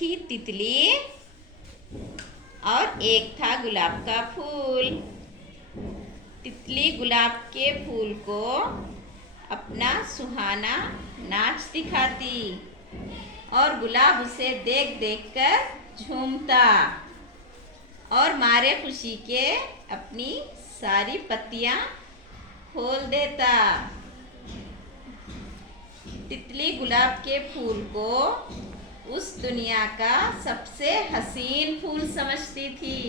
थी तितली और एक था गुलाब का फूल। तितली गुलाब के फूल को अपना सुहाना नाच दिखाती और गुलाब उसे देख देख कर झूमता और मारे खुशी के अपनी सारी पत्तियां खोल देता। तितली गुलाब के फूल को उस दुनिया का सबसे हसीन फूल समझती थी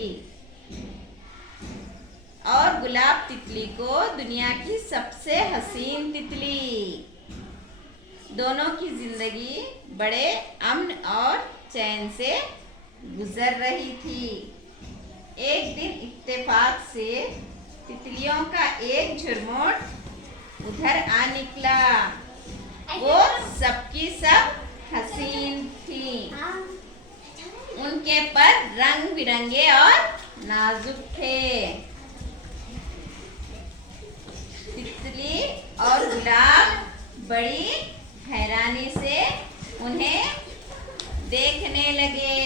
और गुलाब तितली को दुनिया की सबसे हसीन तितली। दोनों की जिंदगी बड़े अमन और चैन से गुजर रही थी। एक दिन इत्तेफाक से तितलियों का एक झुरमुट उधर आ निकला। वो सबकी सब हसीन थी। उनके पर रंग बिरंगे और नाजुक थे। तितली और गुलाब बड़ी हैरानी से उन्हें देखने लगे।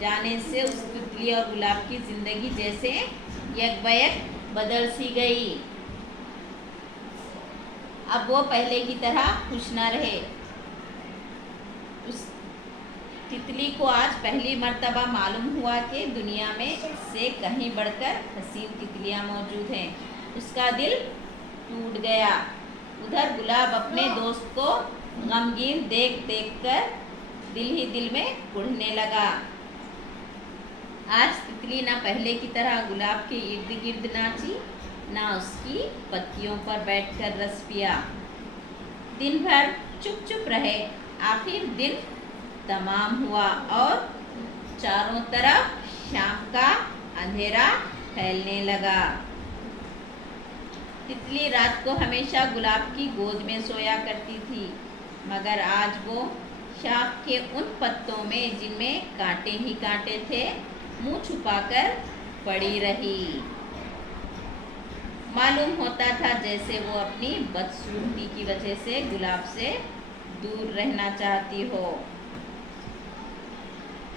जाने से उस तितली और गुलाब की जिंदगी जैसे यकबयक बदल सी गई। अब वो पहले की तरह खुश न रहे। उस तितली को आज पहली मर्तबा मालूम हुआ कि दुनिया में से कहीं बढ़कर हसीन तितलियां मौजूद हैं। उसका दिल टूट गया। उधर गुलाब अपने दोस्त को गमगीन देख देख कर दिल ही दिल में कुढ़ने लगा। आज तितली न पहले की तरह गुलाब के इर्द गिर्द नाची, न उसकी पत्तियों पर बैठकर रस पिया। दिन भर चुप चुप रहे। आखिर दिन तमाम हुआ और चारों तरफ शाम का अंधेरा फैलने लगा। तितली रात को हमेशा गुलाब की गोद में सोया करती थी, मगर आज वो शाख के उन पत्तों में जिनमें कांटे ही कांटे थे, मुंह छुपाकर पड़ी रही। मालूम होता था जैसे वो अपनी बदसूरती की वजह से गुलाब से दूर रहना चाहती हो।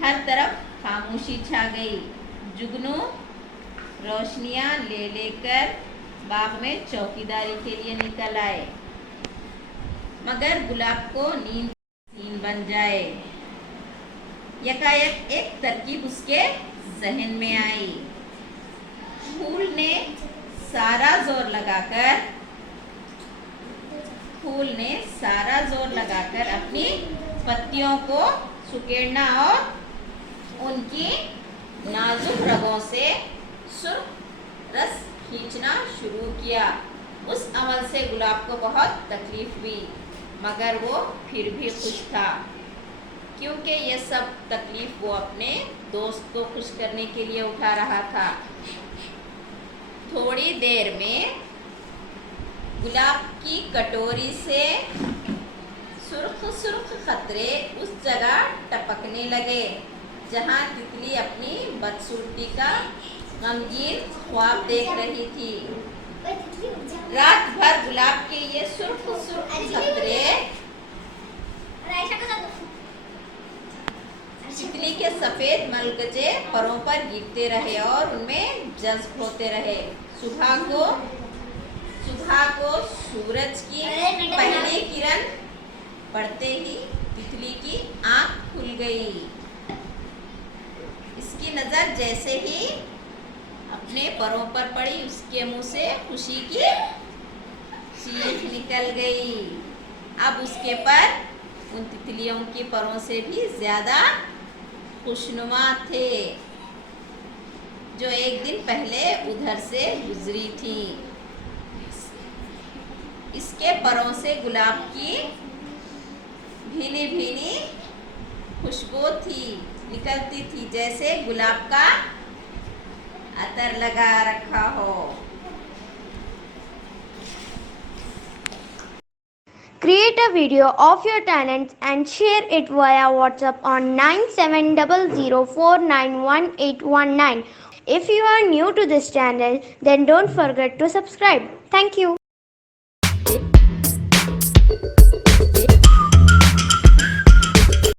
हर तरफ खामोशी छा गई। जुगनू रोशनियां ले लेकर बाग में चौकीदारी के लिए निकल आए, मगर गुलाब को नींद बन जाए। यकायक एक तरकीब उसके जहन में आई। फूल ने सारा जोर लगाकर अपनी पत्तियों को सुकेड़ना और उनकी नाजुक रगों से सुर्ख रस खींचना शुरू किया। उस अमल से गुलाब को बहुत तकलीफ हुई, मगर वो फिर भी खुश था, क्योंकि ये सब तकलीफ वो अपने दोस्त को खुश करने के लिए उठा रहा था। थोड़ी देर में गुलाब की कटोरी से सुर्ख सुर्ख कतरे उस जगह टपकने लगे जहां तितली अपनी बदसूरती का गमगीन ख्वाब देख रही थी। रात भर गुलाब के ये सुर्ख सुर्ख कतरे तितली के सफेद मलगजे परों पर गिरते रहे और उनमें जज्ब होते रहे। सुबह को सूरज की पहली किरण पड़ते ही तितली की आंख खुल गई। इसकी नजर जैसे ही अपने परों पर पड़ी, उसके मुंह से खुशी की चीख निकल गई। अब उसके पर उन तितलियों के परों से भी ज्यादा खुशनुमा थे, जो एक दिन पहले उधर से गुजरी थी। इसके परों से गुलाब की भीनी भीनी खुशबू निकलती थी, जैसे गुलाब का अतर लगा रखा हो। Create a video of your talents and share it via WhatsApp on 9700491819. If you are new to this channel, then don't forget to subscribe. Thank you.